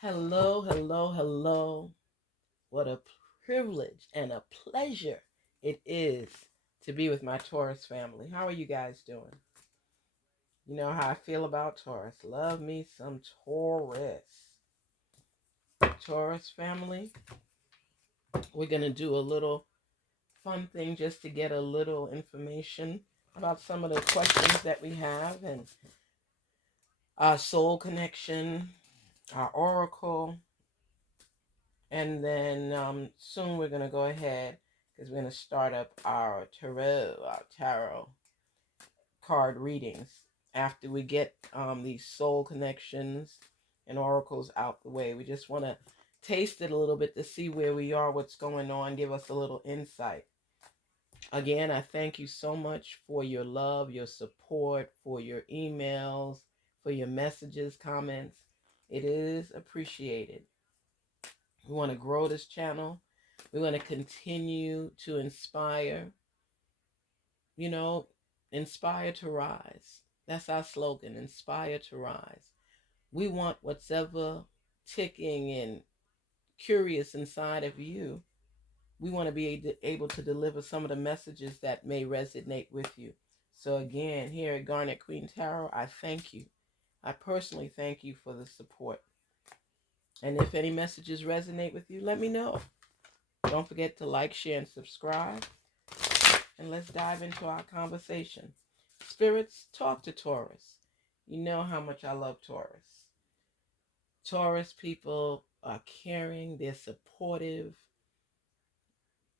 Hello, hello, hello. What a privilege and a pleasure it is to be with my Taurus family. How are you guys doing? You know how I feel about Taurus. Love me some Taurus. Taurus family, we're going to do a little fun thing just to get a little information about some of the questions that we have and our soul connection, our oracle, and then soon we're going to go ahead because we're going to start up our tarot card readings after we get these soul connections and oracles out the way. We just want to taste it a little bit to see where we are, what's going on, give us a little insight. Again, I thank you so much for your love, your support, for your emails, for your messages, comments. It is appreciated. We want to grow this channel. We want to continue to you know, inspire to rise. That's our slogan, inspire to rise. We want what's ever ticking and curious inside of you. We want to be able to deliver some of the messages that may resonate with you. So again, here at Garnet Queen Tarot, I thank you. I personally thank you for the support. And if any messages resonate with you, let me know. Don't forget to like, share, and subscribe. And let's dive into our conversation. Spirits, talk to Taurus. You know how much I love Taurus. Taurus people are caring, they're supportive,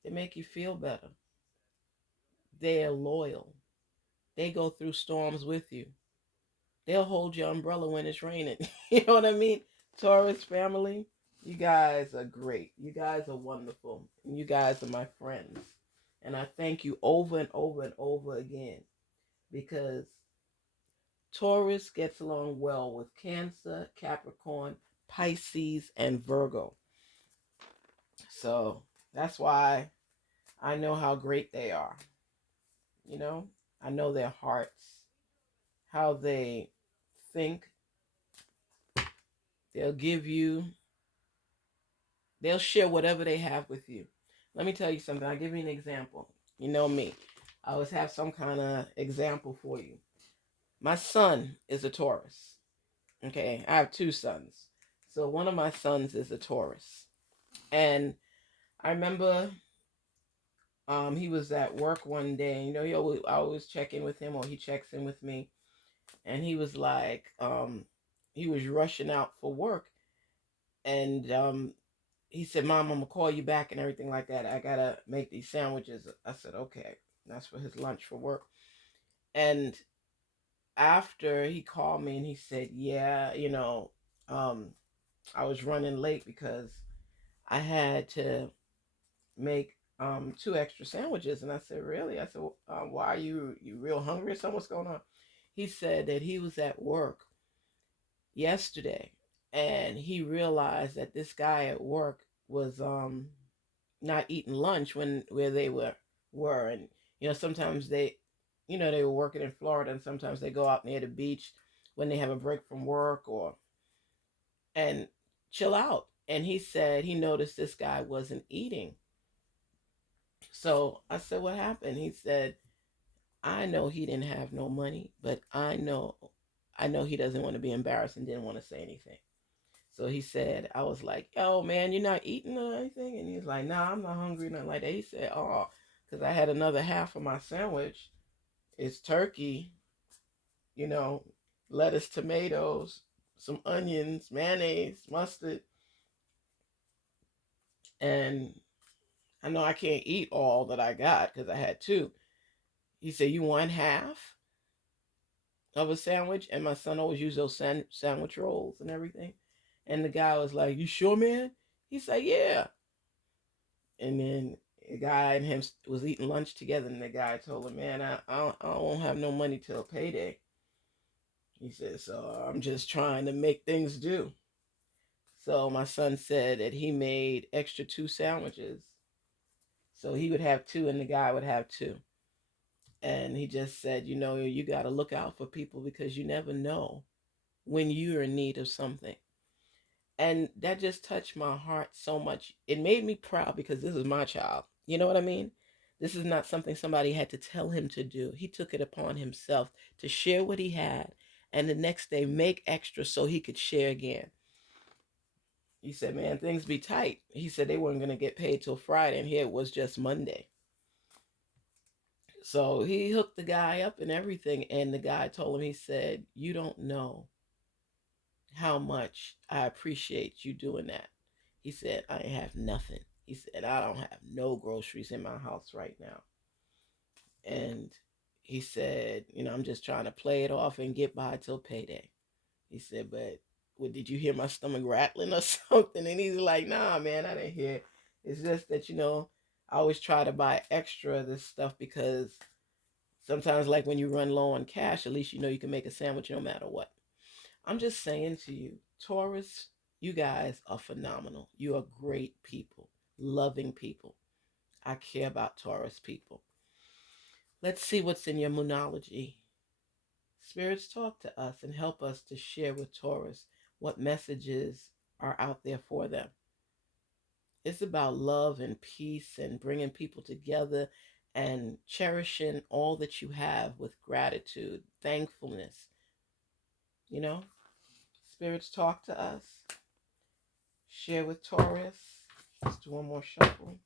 they make you feel better. They're loyal. They go through storms with you. They'll hold your umbrella when it's raining. You know what I mean? Taurus family, you guys are great. You guys are wonderful. And you guys are my friends. And I thank you over and over and over again because Taurus gets along well with Cancer, Capricorn, Pisces, and Virgo. So that's why I know how great they are. You know, I know their hearts, how they think. They'll give you, they'll share whatever they have with you. Let me tell you something. I'll give you an example. You know me. I always have some kind of example for you. My son is a Taurus. Okay, I have two sons. So one of my sons is a Taurus. And I remember he was at work one day. You know, I always check in with him or he checks in with me. And he was like, he was rushing out for work. And he said, Mom, I'm going to call you back and everything like that. I got to make these sandwiches. I said, okay. That's for his lunch for work. And after he called me and he said, yeah, I was running late because I had to make two extra sandwiches. And I said, really? I said, why are you real hungry or something? What's going on? He said that he was at work yesterday and he realized that this guy at work was not eating lunch when where they were and sometimes they were working in Florida and sometimes they go out near the beach when they have a break from work or and chill out. And he said he noticed this guy wasn't eating. So I said, what happened? He said, I know he didn't have no money, but I know he doesn't want to be embarrassed and didn't want to say anything. So he said, I was like, yo, man, you're not eating or anything? And he's like, nah, I'm not hungry, nothing like that. He said, oh, because I had another half of my sandwich. It's turkey, you know, lettuce, tomatoes, some onions, mayonnaise, mustard. And I know I can't eat all that I got because I had two. He said, you want half of a sandwich? And my son always used those sandwich rolls and everything. And the guy was like, you sure, man? He said, yeah. And then the guy and him was eating lunch together, and the guy told him, man, I won't have no money till payday. He said, so I'm just trying to make things do. So my son said that he made extra two sandwiches. So he would have two and the guy would have two. And he just said, you got to look out for people because you never know when you're in need of something. And that just touched my heart so much. It made me proud because this is my child. You know what I mean? This is not something somebody had to tell him to do. He took it upon himself to share what he had and the next day make extra so he could share again. He said, man, things be tight. He said they weren't going to get paid till Friday, and here it was just Monday. So he hooked the guy up and everything. And the guy told him, he said, you don't know how much I appreciate you doing that. He said, I ain't have nothing. He said, I don't have no groceries in my house right now. And he said, I'm just trying to play it off and get by till payday. He said, but what, did you hear my stomach rattling or something? And he's like, nah, man, I didn't hear it. It's just that, I always try to buy extra of this stuff because sometimes, like when you run low on cash, at least you can make a sandwich no matter what. I'm just saying to you, Taurus, you guys are phenomenal. You are great people, loving people. I care about Taurus people. Let's see what's in your moonology. Spirits, talk to us and help us to share with Taurus what messages are out there for them. It's about love and peace and bringing people together and cherishing all that you have with gratitude, thankfulness. You know, spirits, talk to us. Share with Taurus. Let's do one more shuffle.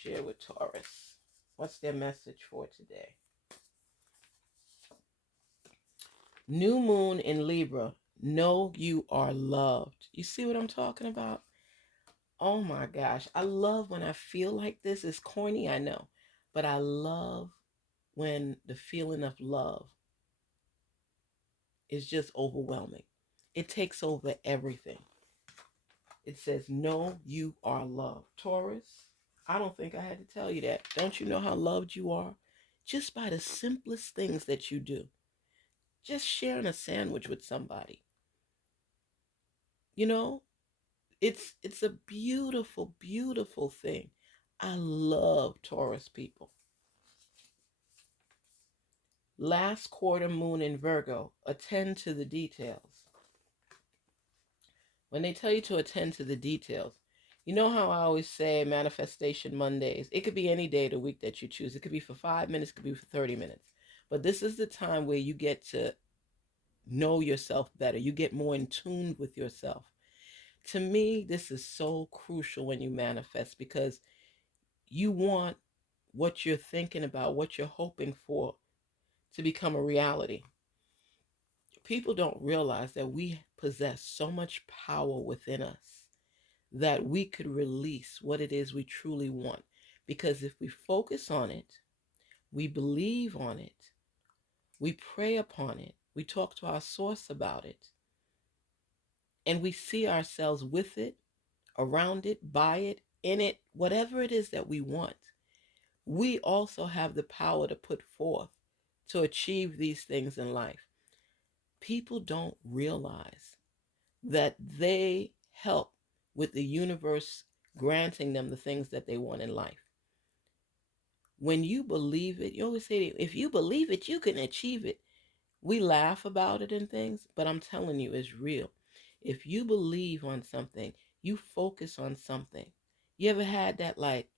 Share with Taurus. What's their message for today? New moon in Libra. Know you are loved. You see what I'm talking about? Oh my gosh. I love when I feel like this. It's corny, I know. But I love when the feeling of love is just overwhelming. It takes over everything. It says, know you are loved. Taurus, I don't think I had to tell you that. Don't you know how loved you are? Just by the simplest things that you do. Just sharing a sandwich with somebody. You know, it's a beautiful, beautiful thing. I love Taurus people. Last quarter moon in Virgo, attend to the details. When they tell you to attend to the details, you know how I always say manifestation Mondays? It could be any day of the week that you choose. It could be for 5 minutes, it could be for 30 minutes. But this is the time where you get to know yourself better. You get more in tune with yourself. To me, this is so crucial when you manifest because you want what you're thinking about, what you're hoping for to become a reality. People don't realize that we possess so much power within us that we could release what it is we truly want. Because if we focus on it, we believe on it, we pray upon it, we talk to our source about it, and we see ourselves with it, around it, by it, in it, whatever it is that we want, we also have the power to put forth to achieve these things in life. People don't realize that they help with the universe granting them the things that they want in life. When you believe it, you always say, if you believe it, you can achieve it. We laugh about it and things, but I'm telling you, it's real. If you believe on something, you focus on something. You ever had that, like,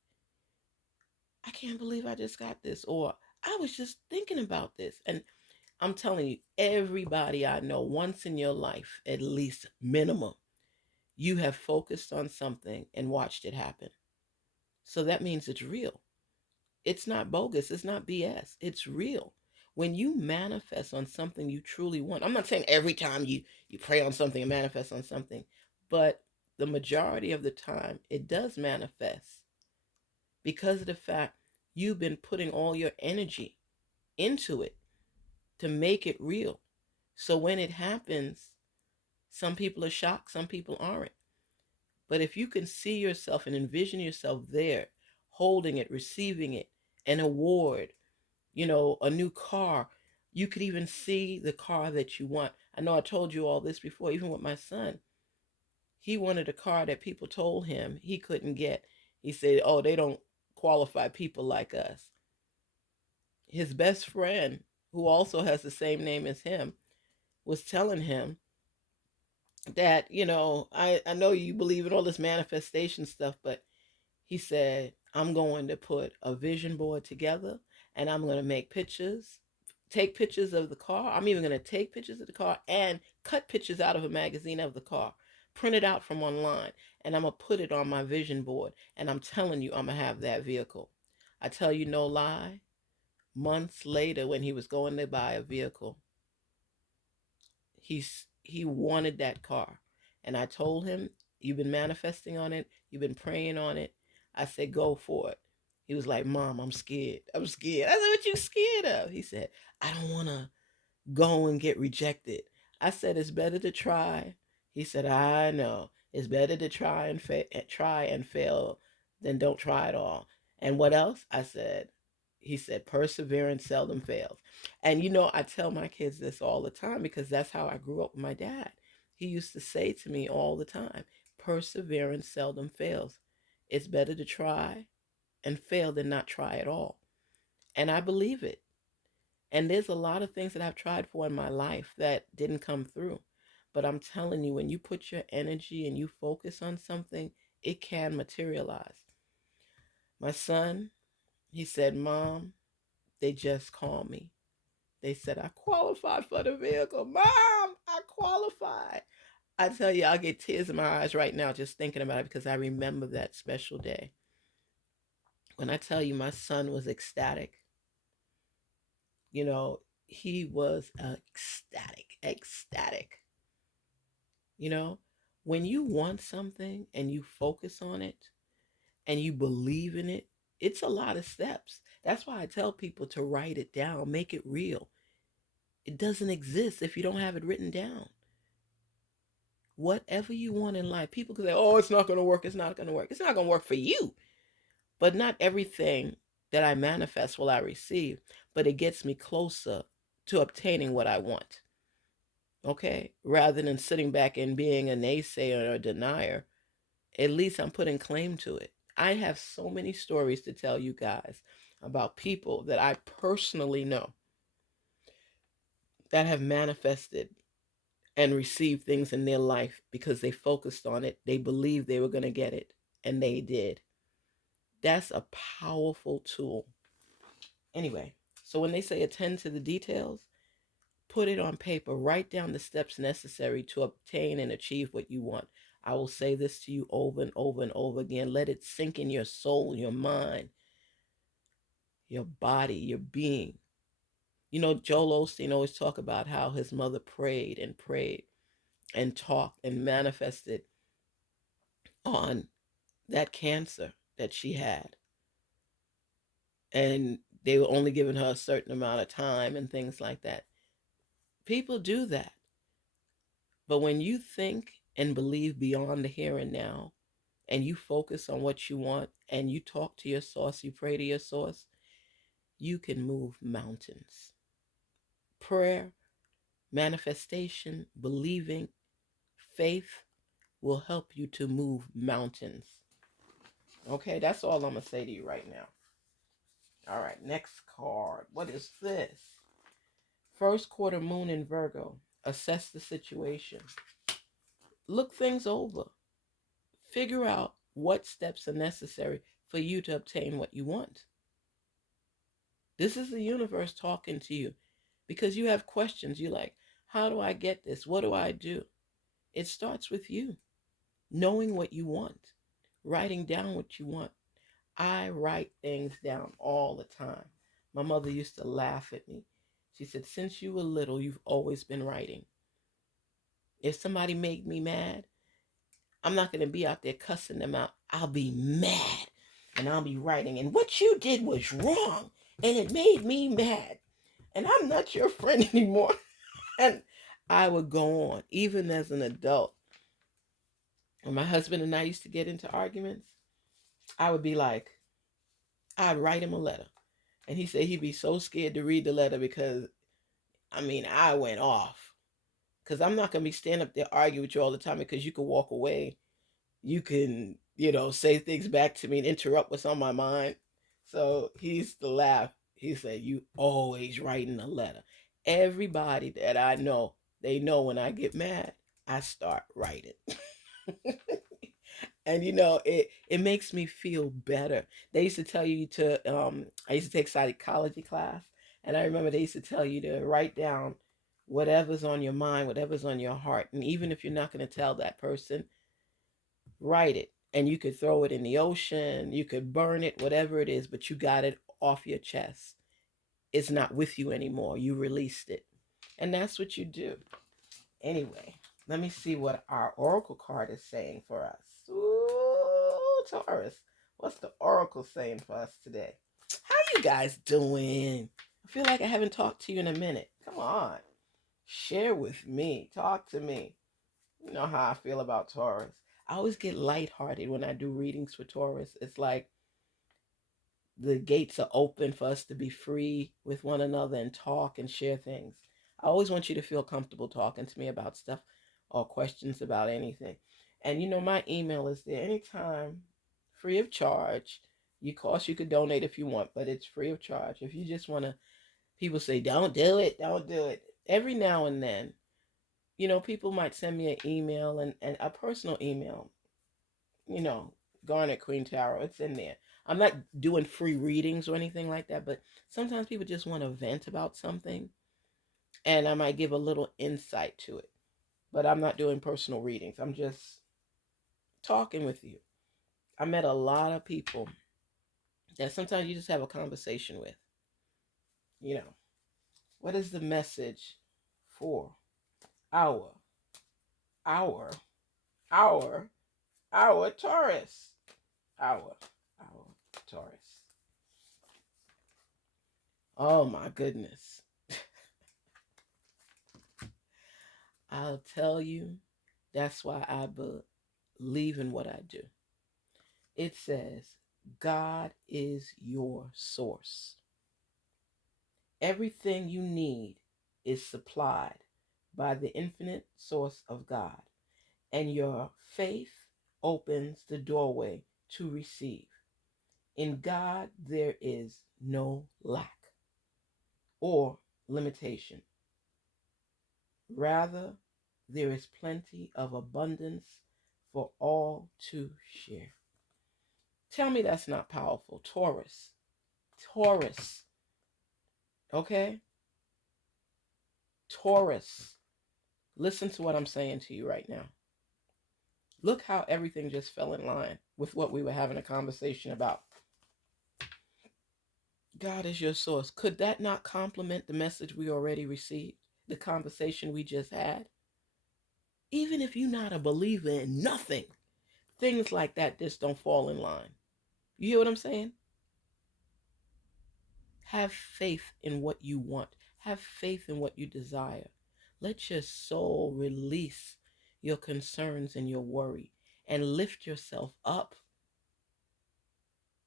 I can't believe I just got this, or I was just thinking about this. And I'm telling you, everybody I know, once in your life, at least minimum, you have focused on something and watched it happen. So that means it's real. It's not bogus. It's not BS. It's real. When you manifest on something you truly want, I'm not saying every time you pray on something and manifest on something, but the majority of the time it does manifest because of the fact you've been putting all your energy into it to make it real. So when it happens, some people are shocked, some people aren't. But if you can see yourself and envision yourself there, holding it, receiving it, an award, a new car, you could even see the car that you want. I know I told you all this before, even with my son. He wanted a car that people told him he couldn't get. He said, oh, they don't qualify people like us. His best friend, who also has the same name as him, was telling him that, I know you believe in all this manifestation stuff, but he said, I'm going to put a vision board together and I'm going to make pictures, take pictures of the car. I'm even going to take pictures of the car and cut pictures out of a magazine of the car, print it out from online, and I'm going to put it on my vision board. And I'm telling you, I'm going to have that vehicle. I tell you no lie. Months later, when he was going to buy a vehicle, he wanted that car. And I told him, you've been manifesting on it, you've been praying on it. I said, go for it. He was like, Mom, I'm scared. I'm scared. I said, what you scared of? He said, I don't want to go and get rejected. I said, it's better to try. He said, I know. It's better to try and fail than don't try at all. And what else? I said, he said, perseverance seldom fails. And I tell my kids this all the time because that's how I grew up with my dad. He used to say to me all the time, perseverance seldom fails. It's better to try and fail than not try at all. And I believe it. And there's a lot of things that I've tried for in my life that didn't come through. But I'm telling you, when you put your energy and you focus on something, it can materialize. My son, he said, Mom, they just called me. They said, I qualified for the vehicle. Mom, I qualified. I tell you, I'll get tears in my eyes right now just thinking about it because I remember that special day. When I tell you my son was ecstatic, you know, he was ecstatic, ecstatic. You know, when you want something and you focus on it and you believe in it, it's a lot of steps. That's why I tell people to write it down, make it real. It doesn't exist if you don't have it written down. Whatever you want in life, people can say, oh, it's not going to work. It's not going to work. It's not going to work for you. But not everything that I manifest will I receive, but it gets me closer to obtaining what I want. Okay? Rather than sitting back and being a naysayer or a denier, at least I'm putting claim to it. I have so many stories to tell you guys about people that I personally know that have manifested and received things in their life because they focused on it. They believed they were going to get it, and they did. That's a powerful tool. Anyway, so when they say attend to the details, put it on paper. Write down the steps necessary to obtain and achieve what you want. I will say this to you over and over and over again. Let it sink in your soul, your mind, your body, your being. Joel Osteen always talk about how his mother prayed and prayed and talked and manifested on that cancer that she had. And they were only giving her a certain amount of time and things like that. People do that. But when you think and believe beyond the here and now, and you focus on what you want, and you talk to your source, you pray to your source, you can move mountains. Prayer, manifestation, believing, faith will help you to move mountains. Okay, that's all I'm going to say to you right now. All right, next card. What is this? First quarter moon in Virgo. Assess the situation. Look things over. Figure out what steps are necessary for you to obtain what you want. This is the universe talking to you because you have questions. You're like, how do I get this? What do I do? It starts with you knowing what you want, writing down what you want. I write things down all the time. My mother used to laugh at me. She said, since you were little, you've always been writing. If somebody made me mad, I'm not going to be out there cussing them out. I'll be mad and I'll be writing. And what you did was wrong and it made me mad. And I'm not your friend anymore. And I would go on, even as an adult. When my husband and I used to get into arguments, I would be like, I'd write him a letter. And he said he'd be so scared to read the letter because, I went off. Because I'm not going to be standing up there arguing with you all the time because you can walk away. You can, say things back to me and interrupt what's on my mind. So he used to laugh. He said, you always writing a letter. Everybody that I know, they know when I get mad. I start writing. And it makes me feel better. They used to tell you to I used to take psychology class, and I remember they used to tell you to write down whatever's on your mind, whatever's on your heart, and even if you're not going to tell that person, write it. And you could throw it in the ocean, you could burn it, whatever it is, but you got it off your chest. It's not with you anymore. You released it. And that's what you do. Anyway, let me see what our oracle card is saying for us. Ooh, Taurus. What's the oracle saying for us today? How you guys doing? I feel like I haven't talked to you in a minute. Come on. Share with me. Talk to me. You know how I feel about Taurus. I always get lighthearted when I do readings for Taurus. It's like the gates are open for us to be free with one another and talk and share things. I always want you to feel comfortable talking to me about stuff or questions about anything. And my email is there anytime, free of charge. You could donate if you want, but it's free of charge. If you just want to, people say, don't do it, don't do it. Every now and then, people might send me an email and a personal email, you know, Garnet Queen Tarot. It's in there. I'm not doing free readings or anything like that, but sometimes people just want to vent about something, and I might give a little insight to it. But I'm not doing personal readings. I'm just talking with you. I met a lot of people that sometimes you just have a conversation with. You know, what is the message for our, our, our, our Taurus? Our Taurus. Oh my goodness. I'll tell you, that's why I believe in what I do. It says, God is your source. Everything you need is supplied by the infinite source of God, and your faith opens the doorway to receive. In God, there is no lack or limitation. Rather, there is plenty of abundance for all to share. Tell me that's not powerful. Taurus. Taurus. Okay? Taurus. Listen to what I'm saying to you right now. Look how everything just fell in line with what we were having a conversation about. God is your source. Could that not complement the message we already received? The conversation we just had? Even if you're not a believer in nothing, things like that just don't fall in line. You hear what I'm saying? Have faith in what you want. Have faith in what you desire. Let your soul release your concerns and your worry and lift yourself up.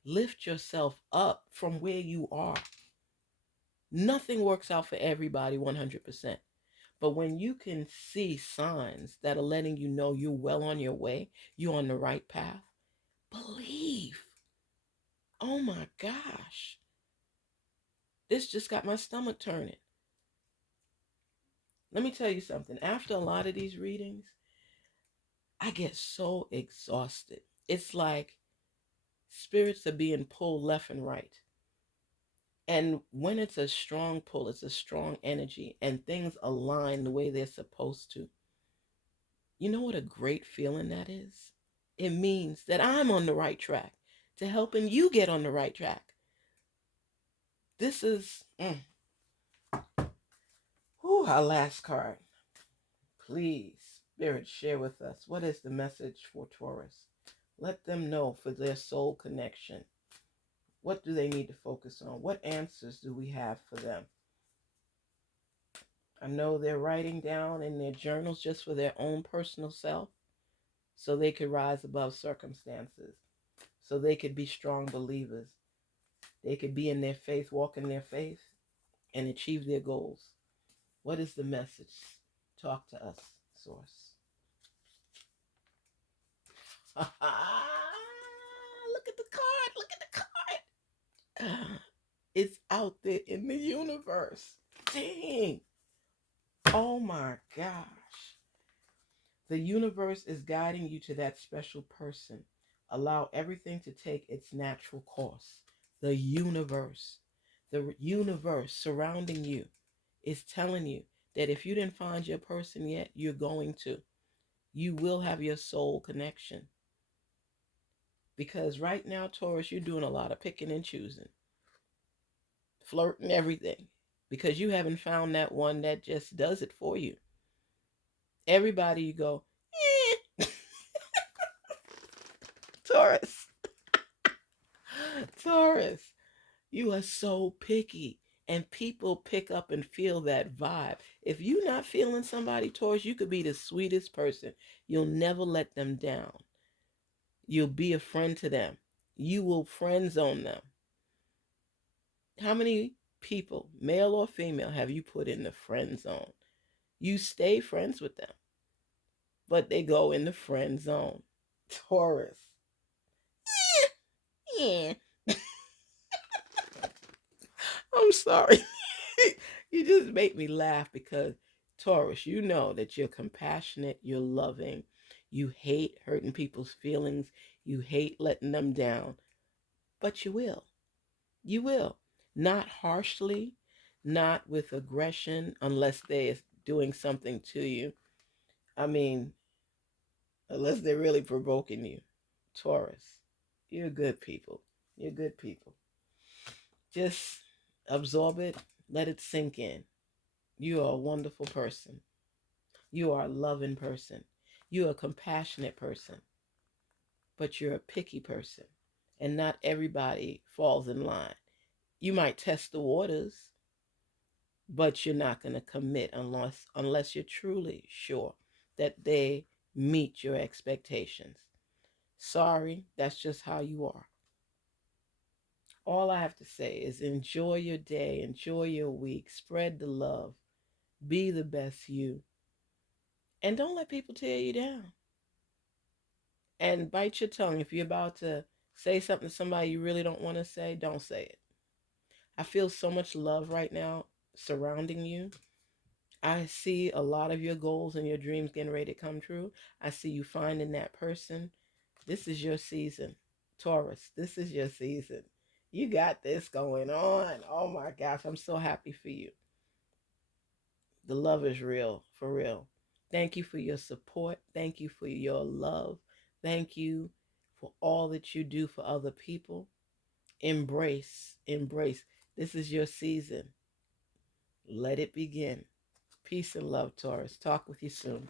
Lift yourself up from where you are. Nothing works out for everybody 100%. But when you can see signs that are letting you know you're well on your way, you're on the right path, believe. Oh my gosh. This just got my stomach turning. Let me tell you something. After a lot of these readings, I get so exhausted. It's like spirits are being pulled left and right. And when it's a strong pull, it's a strong energy, and things align the way they're supposed to. You know what a great feeling that is? It means that I'm on the right track to helping you get on the right track. This is our last card. Please, Spirit, share with us. What is the message for Taurus? Let them know for their soul connection. What do they need to focus on? What answers do we have for them? I know they're writing down in their journals just for their own personal self, so they could rise above circumstances, so they could be strong believers. They could be in their faith, walk in their faith, and achieve their goals. What is the message? Talk to us, Source. Look at the card. Look at the card. It's out there in the universe. Dang. Oh my gosh. The universe is guiding you to that special person. Allow everything to take its natural course. The universe surrounding you is telling you that if you didn't find your person yet, you're going to. You will have your soul connection. Because right now, Taurus, you're doing a lot of picking and choosing, flirting, everything. Because you haven't found that one that just does it for you. Everybody you go, eh. Taurus, Taurus, you are so picky. And people pick up and feel that vibe. If you're not feeling somebody, Taurus, you could be the sweetest person. You'll never let them down. You'll be a friend to them. You will friend zone them. How many people, male or female, have you put in the friend zone? You stay friends with them, but they go in the friend zone. Taurus. Yeah. I'm sorry. You just make me laugh because Taurus, you know that you're compassionate, you're loving, you hate hurting people's feelings, you hate letting them down, but you will. You will. Not harshly, not with aggression, unless they're doing something to you. I mean, unless they're really provoking you. Taurus, you're good people. You're good people. Just absorb it, let it sink in. You are a wonderful person. You are a loving person. You're a compassionate person, but you're a picky person. And not everybody falls in line. You might test the waters, but you're not going to commit unless you're truly sure that they meet your expectations. Sorry, that's just how you are. All I have to say is enjoy your day, enjoy your week, spread the love, be the best you, and don't let people tear you down. And bite your tongue. If you're about to say something to somebody you really don't want to say, don't say it. I feel so much love right now surrounding you. I see a lot of your goals and your dreams getting ready to come true. I see you finding that person. This is your season. Taurus, this is your season. You got this going on. Oh my gosh, I'm so happy for you. The love is real, for real. Thank you for your support. Thank you for your love. Thank you for all that you do for other people. Embrace, embrace. This is your season. Let it begin. Peace and love, Taurus. Talk with you soon.